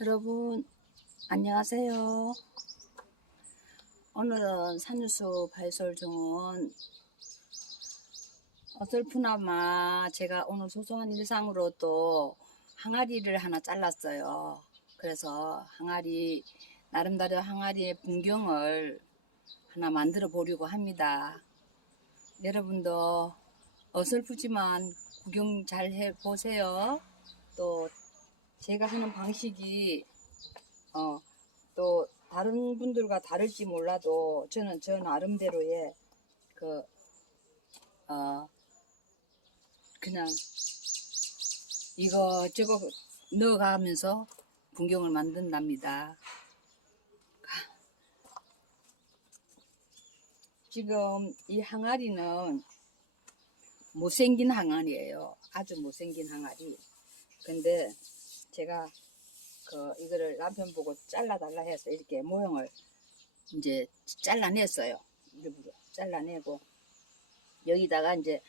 여러분 안녕하세요. 오늘은 산유수 발설 중은 어설프나마 제가 오늘 소소한 일상으로 또 항아리를 하나 잘랐어요. 그래서 항아리 나름대로 항아리의 풍경을 하나 만들어 보려고 합니다. 여러분도 어설프지만 구경 잘 해 보세요. 또 제가 하는 방식이 어, 또 다른 분들과 다를지 몰라도 저는 저 나름대로의 그 어, 그냥 이거 저거 넣어가면서 풍경을 만든답니다. 지금 이 항아리는 못생긴 항아리예요. 아주 못생긴 항아리. 근데 제가 그 이거를 남편 보고 잘라달라 해서 이렇게 모형을 이제 잘라냈어요. 일부러 잘라내고 여기다가 이제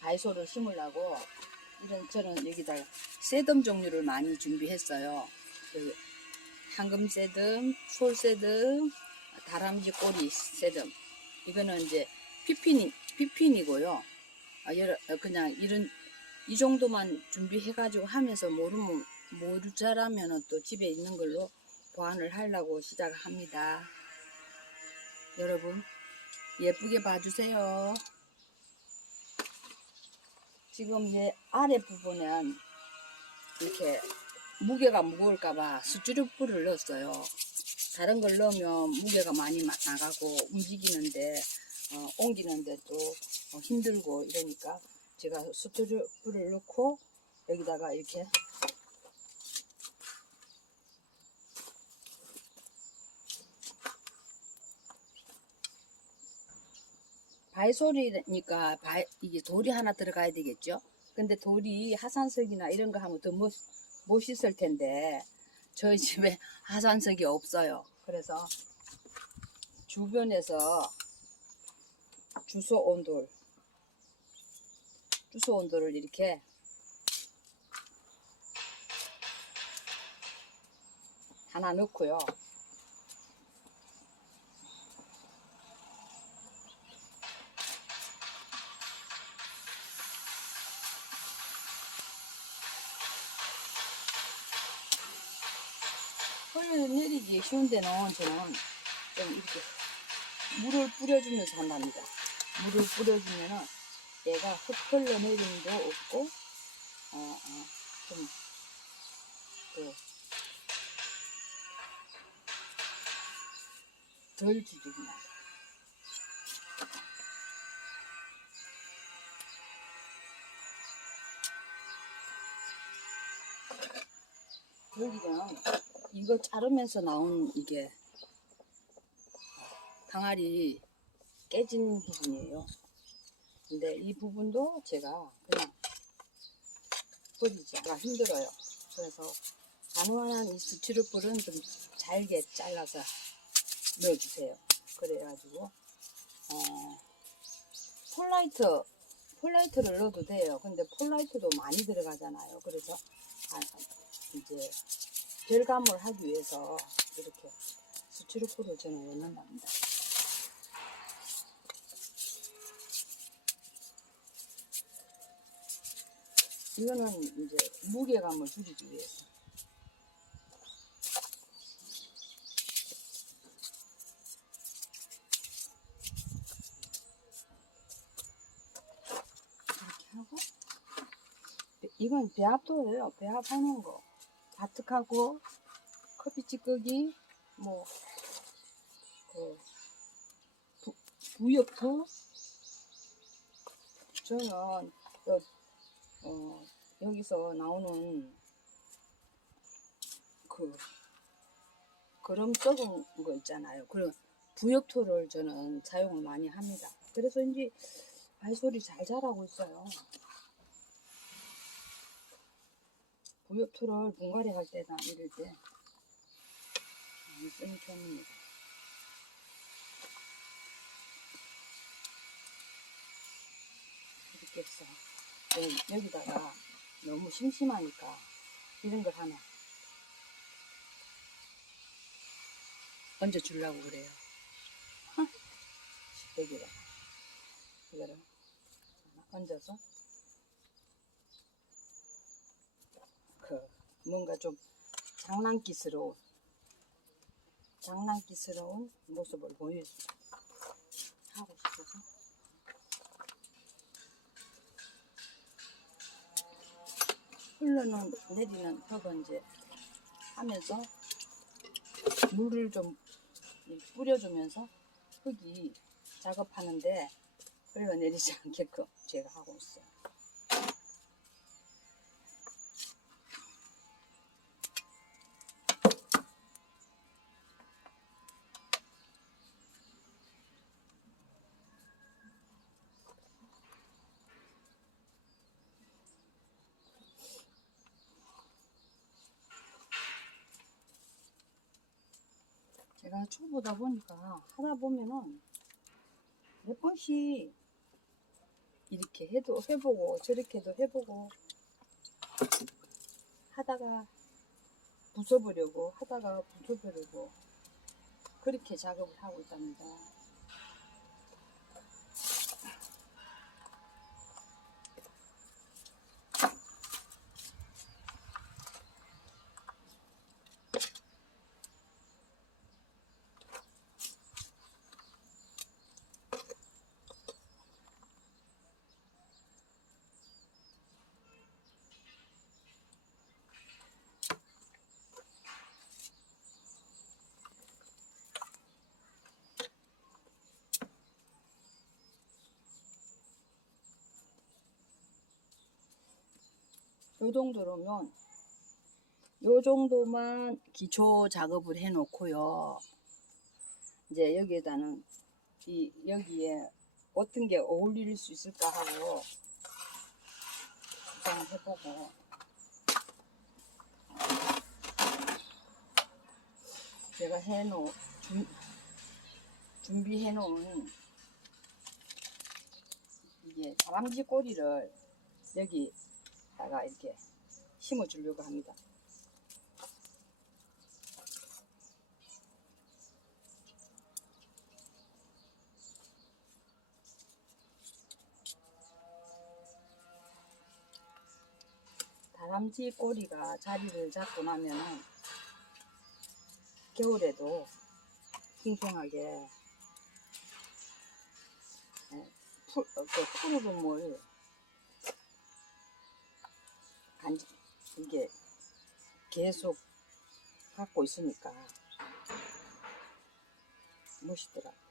바이소를 심으려고 이런 저는 여기다가 세덤 종류를 많이 준비했어요. 그 황금 세덤, 솔 세덤, 다람쥐 꼬리 세덤. 이거는 이제 피핀이 피핀이고요. 아, 여러 그냥 이런 이 정도만 준비해가지고 하면서 모르면 모르자라면 또 집에 있는 걸로 보완을 하려고 시작합니다. 여러분 예쁘게 봐주세요. 지금 이제 아래 부분은 이렇게 무게가 무거울까봐 수주룩불을 넣었어요. 다른 걸 넣으면 무게가 많이 마- 나가고 움직이는데 어, 옮기는데 또 어, 힘들고 이러니까 제가 수주룩불을 넣고 여기다가 이렇게 바이솔이니까 바, 이게 돌이 하나 들어가야 되겠죠. 근데 돌이 하산석이나 이런 거 하면 더 멋, 멋있을 텐데 저희 집에 하산석이 없어요. 그래서 주변에서 주소 온돌 주소 온돌을 이렇게 하나 넣고요. 흘러내리기 쉬운 데는 저는 좀 이렇게 물을 뿌려주면서 한답니다. 물을 뿌려주면은 얘가 흙 흘러내림도 없고, 어, 어, 좀, 그, 덜 지저분하다. 여기는 이걸 자르면서 나온 이게 항아리 깨진 부분이에요. 근데 이 부분도 제가 그냥 버리기가 힘들어요. 그래서 가능한 이 수치르불은 좀 잘게 잘라서 넣어주세요. 그래가지고 어, 폴라이트 폴라이트를 넣어도 돼요. 근데 폴라이트도 많이 들어가잖아요. 그래서 아, 이제 결감을 하기 위해서 이렇게 수치르불을 저는 넣는답니다. 이거는 이제 무게감을 줄이기 위해서. 이렇게 하고 이건 배합도예요. 배합하는 거. 바특하고 커피 찌꺼기 뭐 그, 부, 부역부 저는 여, 어, 여기서 나오는 그 그럼 썩은 거 있잖아요. 그런 부역토를 저는 사용을 많이 합니다. 그래서 이제 발소리 잘 자라고 있어요. 부역토를 분갈이 할 때나 이럴 때 쓰는 편입니다. 이렇게 해서 여기- 여기다가 너무 심심하니까 이런 걸 하나 얹어 주려고 그래요. 여기다. 이거를 얹어서 그 뭔가 좀 장난기스러운 장난기스러운 모습을 보여 하고 싶어서 흘러는 내리는 흙은 이제 하면서 물을 좀 뿌려주면서 흙이 작업하는데 흘러내리지 않게끔 제가 하고 있어요. 제가 초보다 보니까 하다 보면은 몇 번씩 이렇게 해도 해보고 저렇게도 해보고 하다가 부숴보려고 하다가 부숴보려고 그렇게 작업을 하고 있답니다. 요 정도로면 요 정도만 기초 작업을 해 놓고요. 이제 여기에다는 이 여기에 어떤 게 어울릴 수 있을까 하고 구상을 해보고 제가 해놓은 준, 준비해 놓은 이게 다람쥐 꼬리를 여기 다가 이렇게 심어 주려고 합니다. 다람쥐 꼬리가 자리를 잡고 나면은 겨울에도 예, 풀, 어, 그 푸르름을 이게 계속 갖고 있으니까 멋있더라.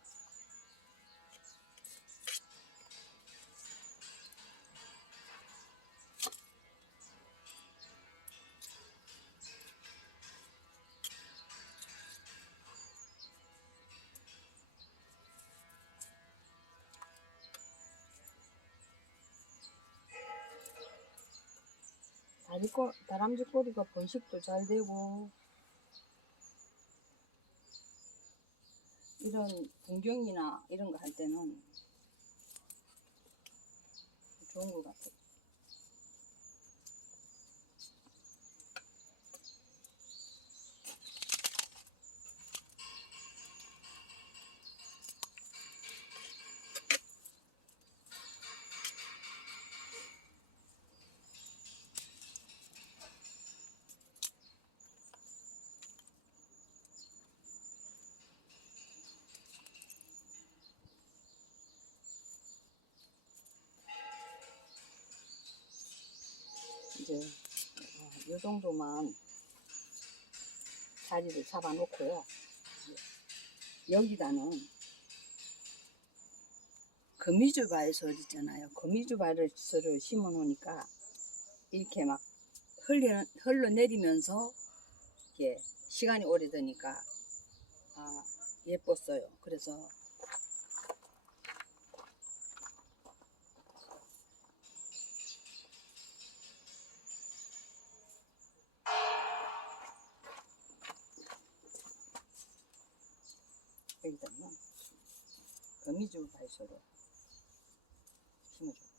다리꼬, 다람쥐 꼬리가 번식도 잘 되고 이런 분경이나 이런 거 할 때는 좋은 것 같아요. 이제 어, 이 정도만 자리를 잡아 놓고요. 여기다는 거미줄 바이솔 있잖아요. 거미줄 바이솔을 심어 놓으니까 이렇게 막 흘러, 흘러내리면서 이게 시간이 오래되니까 아, 예뻤어요. 그래서 거미줄 바이솔을 심어줘요.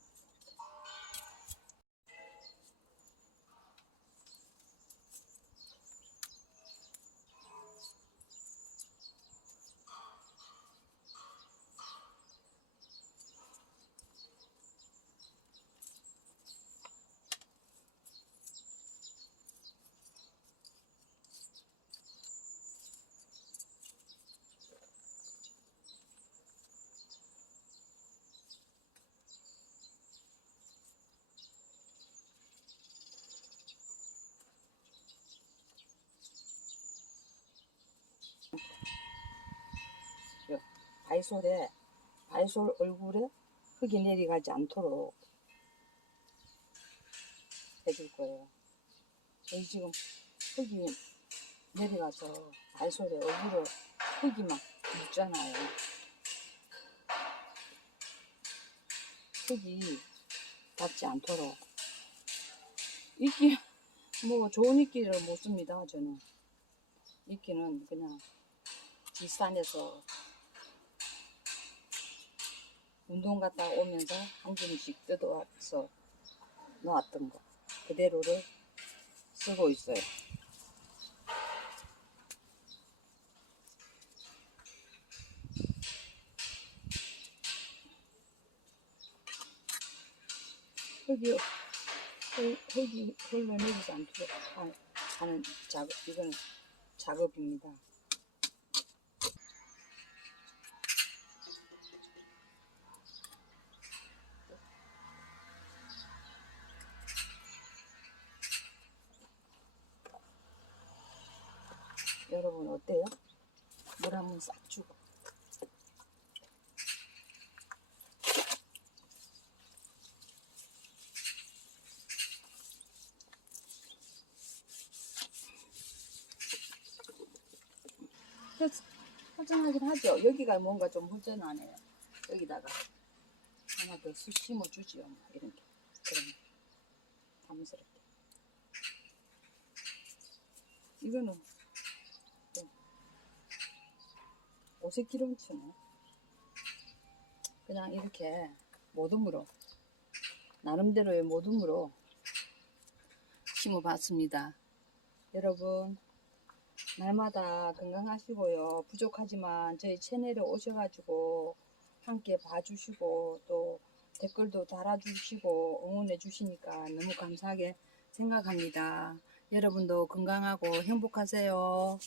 바이솔에 바이솔 얼굴에 흙이 내려가지 않도록 해줄 거예요. 여기 지금 흙이 내려가서 바이솔에 얼굴에 흙이 막 묻잖아요. 흙이 닿지 않도록 이끼 뭐 좋은 이끼를 못 씁니다 저는 이끼는 그냥 뒷산에서 운동 갔다 오면서 한 분씩 뜯어와서 놓았던 거 그대로를 쓰고 있어요. 흙이 흙- 흙이 흘러내리지 않도록 하- 하는 작업 이거는 작업입니다. 여러분 어때요? 물 한 번 싹 주고 그래서 허전하긴 하죠. 여기가 뭔가 좀 허전하네요. 여기다가 하나 더 수- 심어주지요. 뭐 이런 게 그런 담스럽게. 이거는 좀 오색기름치네. 그냥 이렇게 모둠으로 나름대로의 모둠으로 심어봤습니다. 여러분 날마다 건강하시고요. 부족하지만 저희 채널에 오셔가지고 함께 봐주시고 또 댓글도 달아주시고 응원해 주시니까 너무 감사하게 생각합니다. 여러분도 건강하고 행복하세요.